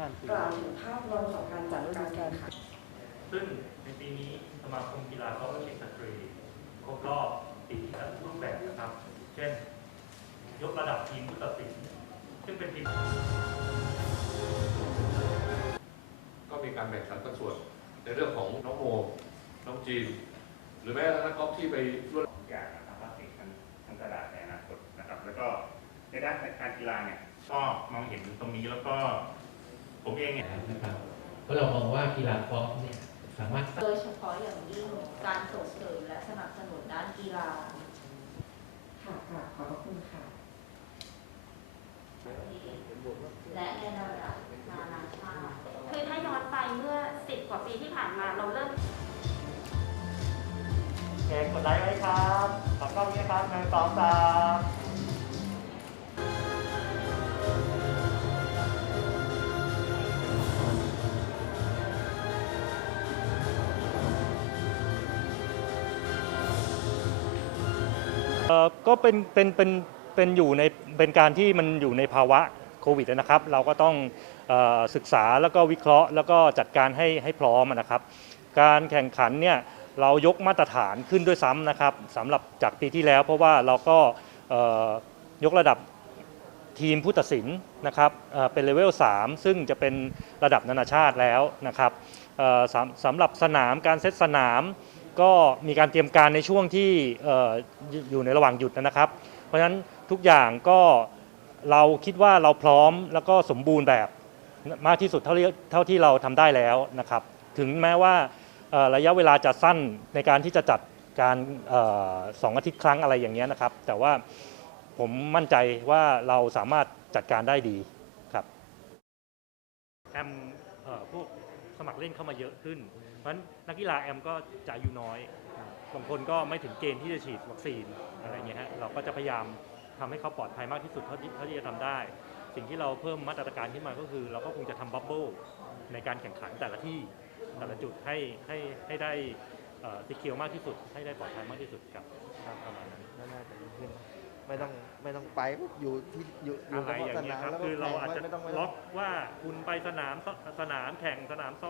ข้ามปีกล่าวถึงภาพรวมของการจัดการแข่งขันซึ่งในปีนี้สมาคมกีฬากอล์ฟอาชีพสตรีครบรอบปีและรูปแบบนะครับ เช่น ยกระดับทีมผู้ตัดสินซึ่งเป็นทีมก็มีการแบ่งสรรปันส่วน ในเรื่องของน้องโม น้องจีน หรือแม้กระทั่งนักกอล์ฟที่ไปร่วมอย่างนะครับว่าสิ่งทางทางตลาดในอนาคตนะครับ แล้วก็ในด้านการกีฬาเนี่ยก็มองเห็นตรงนี้แล้วก็ ผมเองเนี่ยนะครับเพราะเรามองว่ากีฬากอล์ฟเนี่ยสามารถ โดยเฉพาะอย่างยิ่งการส่งเสริมและสนับ เอ่อก็เป็นเป็นเป็นเป็นอยู่ในเป็นการที่มันอยู่ในภาวะโควิดนะครับ เราก็ต้องเออศึกษาแล้วก็วิเคราะห์ แล้วก็จัดการให้ให้พร้อมนะครับ การแข่งขันเนี่ยเรายกมาตรฐานขึ้นด้วยซ้ำนะครับสำหรับจากปีที่แล้ว เพราะว่าเราก็เอ่อยกระดับทีมผู้ตัดสินนะครับเอ่อเป็นเลเวล 3 ซึ่งจะเป็นระดับนานาชาติแล้วนะครับเอ่อสำสำหรับสนามการเซตสนาม ก็มีการเตรียมการในช่วงที่อยู่ในระหว่างหยุดนะครับ เพราะฉะนั้นทุกอย่างก็เราคิดว่าเราพร้อมแล้วก็สมบูรณ์แบบมากที่สุดเท่าที่เท่าที่เราทำได้แล้วนะครับ ถึงแม้ว่าระยะเวลาจะสั้นในการที่จะจัดการสองอาทิตย์ครั้งอะไรอย่างเงี้ยนะครับ แต่ว่าผมมั่นใจว่าเราสามารถจัดการได้ดีครับแอมพวก สมัครเล่นเข้ามาเยอะขึ้น เพราะฉะนั้นนักกีฬาแอมก็จะอายุน้อยบางคนก็ไม่ถึงเกณฑ์ที่จะฉีดวัคซีนอะไรเงี้ยฮะเราก็จะพยายามทำให้เขาปลอดภัยมากที่สุดเท่าที่เท่าที่จะทำได้ สิ่งที่เราเพิ่มมาตรการขึ้นมาก็คือ เราก็คงจะทำบับเบิลในการแข่งขันแต่ละที่แต่ละจุดให้ให้ให้ได้ติเคียวมากที่สุด ให้ได้ปลอดภัยมากที่สุดครับครับประมาณนั้นน่าจะดีขึ้นไม่ต้องไม่ต้องไปอยู่ที่อยู่อยู่อะไรเฉพาะอย่างสเงี้นายมครับแล้วก็คือเราแข่งอาจจะไม่ต้องไม่ต้ล็อองกว่าคุณไปสนามสนามแข่งสนามซ้อม